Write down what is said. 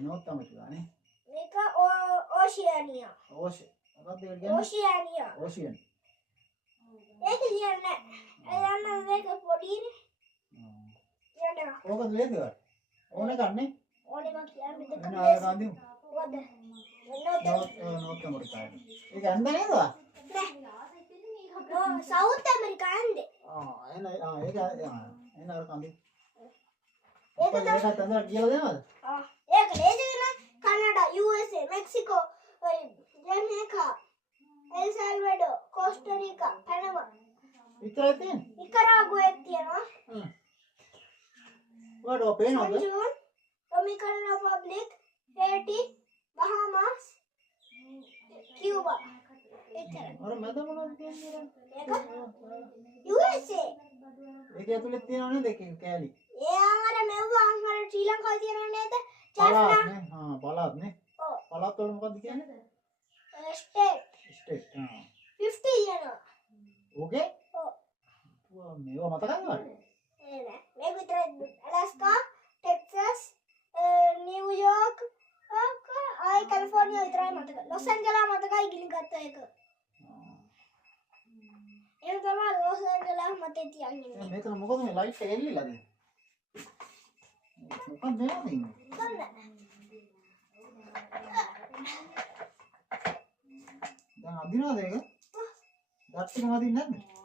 North America නේ. මේක ඕෂියානියා. මොකක්ද ඒක කියන්නේ? ඕෂියානියා. Ocean. ඒක කියන්නේ එයන්න මේක පොඩිනේ. යන්න. ඕකද ලේසිද? ඕනේ ගන්නේ. ඕනේ මම කියන්නේ දෙක. නෑ ගාන්දිමු. මොකද? North America. ඒක ඇඳ නේද? නෑ. සවුත් ඇමරිකාන්දේ. එන ඒක එන අර කන්දේ. ඒක තමයි කියලා දෙනවද? ඒක ලේසිද? Canada, USA, Mexico, Jamaica, El Salvador, Costa Rica, Panama. විතරයි තියෙන්නේ. නිකරාගුවේ තියෙනවා. ඔයාලට පේනවද? June, Dominican Republic, Haiti, Bahamas, Cuba. අර මැද මොනවද කියන්නේ? ඒක USA. ඒක ඇතුලේ තියෙනව නේද ඒක කෑලි? අර මෙව්වා අර ශ්‍රී ලංකාවේ තියෙනව නේද? පළාත් නේ. පළාත් නේ. ඔව්. පළාත් වල මොකද්ද කියන්නේ? ස්ටේට්. ස්ටේට්. 50 යනවා. ඕකේ? ඔව්. මේවා මතකද ඔයාලට? නෑ. මේක විතරයි. අලාස්කා, ටෙක්සස්, නිව්යෝර්ක්, කැලිෆෝනියා විතරයි මතක. ලොස් ඇන්ජලස් මතකයි ගිනි ගත්ත එක. ඒක තමයි ලොස් ඇන්ජලස් මතේ තියන්නේ. මේක මොකද මේ ලයිට් එක එල්ලීලා තියෙන්නේ? මොකක්ද මේ? දැන් අදිනවද ඒක? දත් එක මදින්නේ නැද්ද?